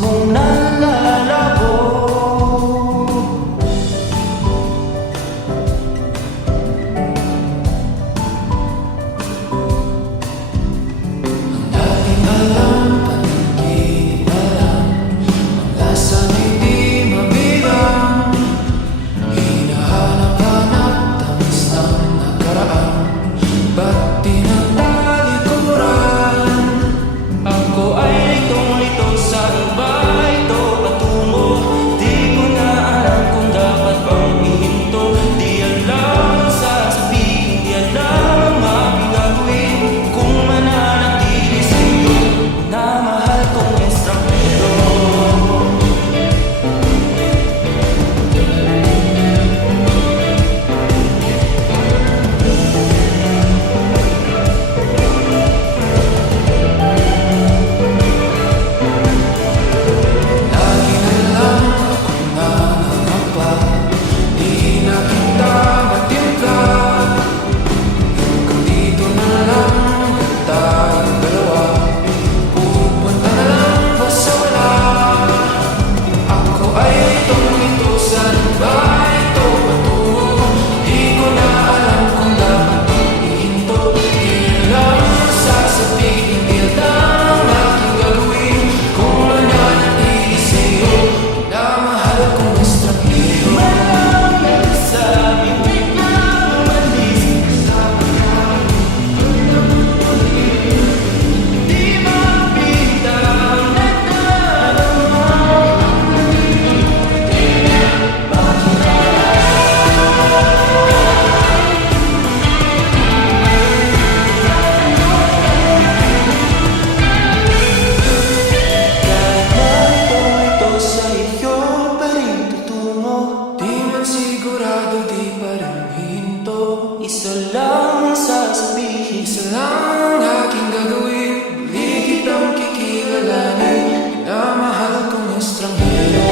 mong nalalabo. Ang dating alam, panaginip na lang, ang lasa'y di mabilang. Hinahanap-hanap, tamis ng nakaraan, ba't tinatalikuran? Ako ay litong-lito, saan ba ito patungo? Di ko na alam kung dapat bang ihinto. Di alam ang sasabihin, di alam ang aking gagawin kung mananatili sa'yo na mahal kong estranghero. Lagi na lang ako nangangapa, di na kita matingkad. Hanggang dito na lang ba tayong dalawa? Pupunta na lang ba sa wala? Ako ay litong-lito, saan ba ito patungo? Di ko na alam kung dapat bang ihinto. Di alam ang sasabihin, di alam ang aking gagawin kung mananatili sa'yo na mahal kong estranghero. Walang nagsasabi, wait lang, umalis sa akin. Di mapita ang nagdarama. Kahit narito sa iyo pa rin tutungo, di man sigurado, di pa rin hinto. Isa lang ang sasabihin, isa lang ang aking gagawin. Muli kitang kikilalanin na mahal kong estranghero.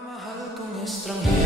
Mahal kong estranghero.